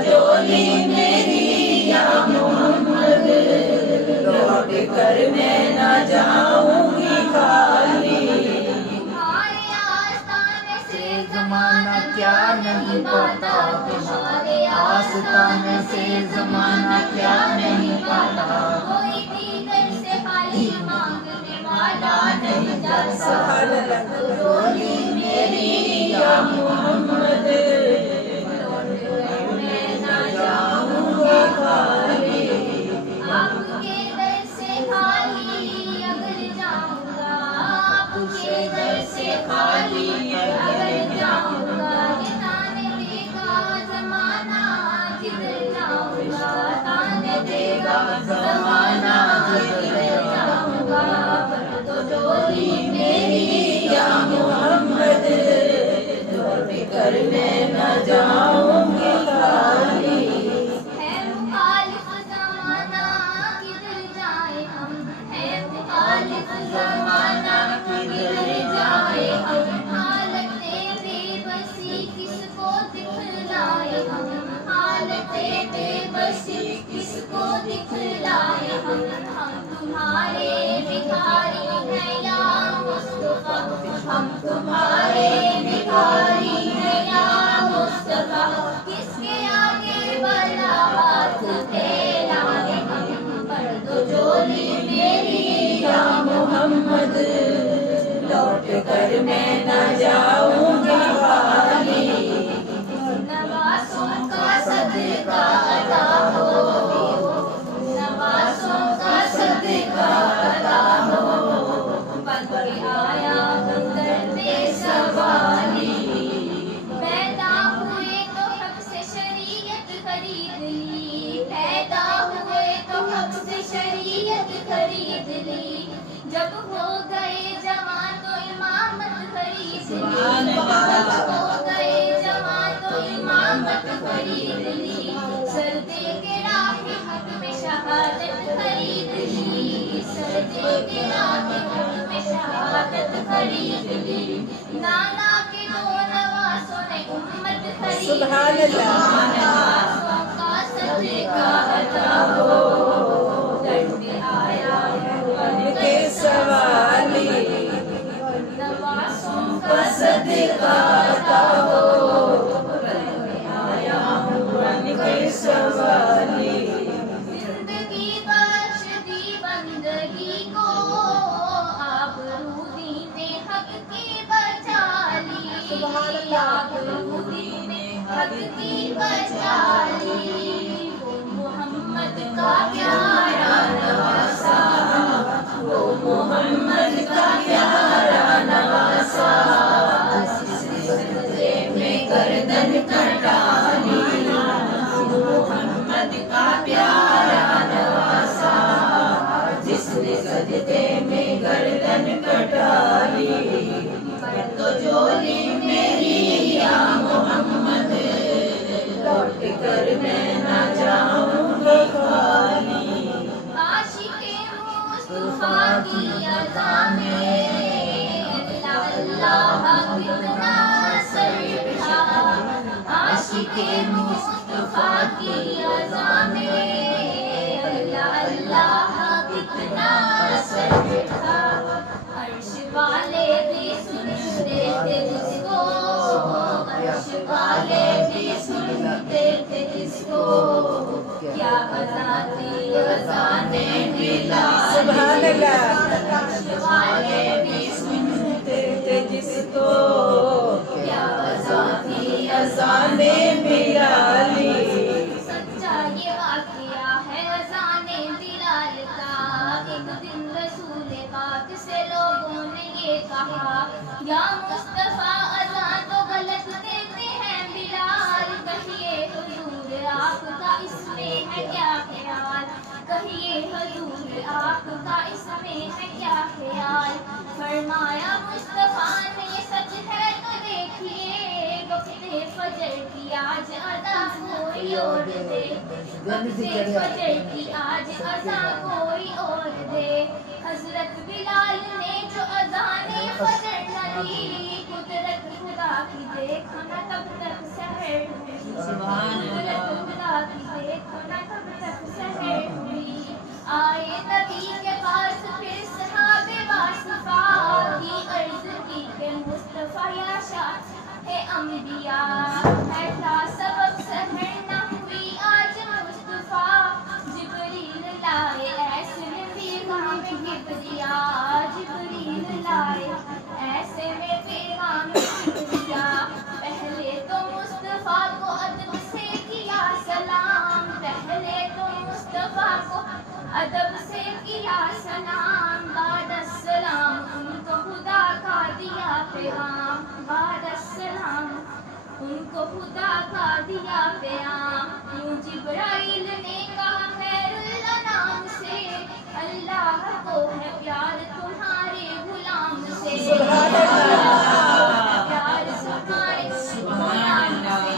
جولی میری یا محمد، لوٹ کر میں نہ جاؤں گی خالی۔ تمہارے آستانے سے زمانہ کیا نہیں پاتا، تمہارے آستانے سے زمانہ کیا نہیں پاتا، کوئی دیگر سے خالی مانگنے والا نہیں جاتا۔ سبحان اللہ۔ جولی میری یا محمد، لوٹ کر میں نہ جاؤں گی خالی۔ آپ کے در سے خالی اگر جاؤں گا، آپ کے در سے خالی اگر جاؤں گا، یہ تانے دے گا زمانہ جدھر جاؤں گا، تانے دے گا زمانہ جدھر جاؤں گا۔ تو جولی میری یا محمد، لوٹ کر میں نہ جاؤں گی خالی۔ ہے مخالف زمانہ کدھر جائیں ہم، ہے مخالف زمانہ کدھر جائیں ہم، حالت بے بسی کس کو دکھلائے ہم، حالت بے بسی کس کو دکھلائے ہم تمہارے بھکاری ہیں یا مصطفیٰ، ہم تمہارے بھکاری ہیں یا مصطفیٰ، کس کے آگے بڑا ہاتھ پھیلائے ہم، پر دو جولی میری یا محمد، لوٹ کر میں نہ جاؤں گی خالی۔ نوازوں کا صدقہ عطا ہو، نوازوں کا صدقہ عطا ہو، بن کے آیا بندر بے سوالی، پیدا ہوئے تو حق سے شریعت خرید لی، پیدا ہوئے تو حق سے شریعت خرید لی، جب ہو گئے جوان تو امامت خرید لی، جب ہو گئے جوان تو امامت خرید لی، سر دے کے راہ حق میں شہادت خرید لی، سر دے کے راہ حق میں شہادت خرید لی، نانا کے دو نواسوں نے امت خرید لی، سبحان اللہ۔ نواسوں کا صدقہ عطا ہو، در پہ آیا ہے بن کے سوالی، نواسوں کا کا صدقہ عطا ہو، آیا ہوں بن کے سوالی۔ زندگی بخش دی بندگی کو، آبرو دین حق کی بچا لی، آبرو دین حق کی بچا لی، وہ محمد کا پیارا نواسا، وہ محمد کا پیارا نواسا، جس سجدے میں گردن کٹا لی، محمد کا پیارا نواسا، جس نے سجدے میں گردن کٹا لی۔ تو جولی میری یا محمد، لوٹ کر میں نہ جاؤں گی خالی۔ عاشق مصطفیٰ کی اذان میں اللہ اللہ کتنا سر اٹھا، عاشق مصطفیٰ کی اذان میں اللہ اللہ کتنا سر اٹھا، عرش والے بھی سنتے تھے جس کو، عرش والے بھی سنتے تھے جس کو، کیا اذان تھی اذان بلال، سبحان اللہ۔ عرش والے بھی سنتے تھے جس کو، کیا اذان تھی اذان بلالی۔ سچا یہ واقعہ ہے اذان بلال کا، ایک دن رسول پاک سے لوگوں نے یہ کہا، یا مصطفیٰ اذان تو غلط دیتے ہیں بلال، کہیے حضور آپ کا اس میں ہے کیا خیال، کہیے حضور آپ کا اس میں ہے کیا خیال، فرمایا مصطفیٰ نے یہ سچ ہے تو دیکھیے، وقت فجر کی آج ادا کوئی اور دے، وقت فجر کی آج ادا کوئی اور دے، حضرت بلال نے جو اذان فجر نہ دی، قدرت خدا کی دیکھا نہ تب تک سحر خدا کی دیکھو نہ کب تک سحر ہوئی آئے نبی کے پاس پھر صحابہ واسفا کی عرض کی کہ مصطفیٰ یا شاہ ہے انبیاء ایسا سبب سحر نہ ہوئی آج مصطفیٰ جبریل لائے ایسے میں پیغام کبریا جبریل لائے ایسے میں پیغام کبریا پہلے تو مصطفیٰ کو ادب سے کیا سلام پہلے تو مصطفیٰ کو ادب سے کیا سلام بعد السلام ان کو خدا کا دیا پیغام بعد السلام ان کو خدا کا دیا پیغام یوں جبرائیل نے کہا خیر الانام سے اللہ کو ہے پیار تمہارے غلام سے پیار تمہارے غلام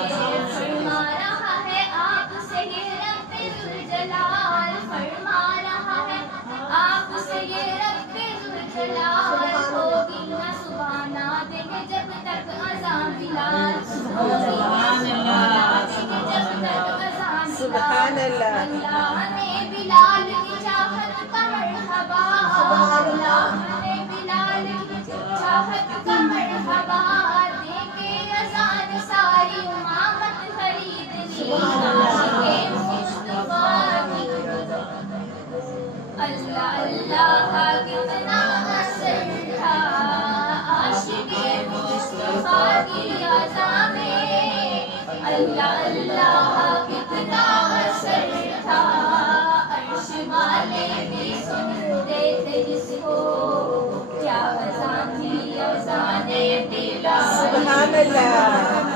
سے فرما رہا ہے آپ سے یہ رب ذوالجلال فرما رہا ہے آپ سے یہ رب ذوالجلال ہوگی نہ سبحانہ دیں جب تک اذان بلال ہوگی نہ سبحانہ دیں جب تک اذان سبحان اللہ اللہ نے بلال کی چاہت کا مرحبا اللہ نے بلال کی چاہت کا مرحبا دے کے اذان ساری امامت خرید لی عاشق مصطفیٰ کی اللہ اللہ کتنا اثر تھا عاشق مصطفیٰ کی اذان میں اللہ اللہ کتنا اثر تھا عرش والے بھی سنتے تھے جس کو کیا اذان تھی اذان بلال سبحان اللہ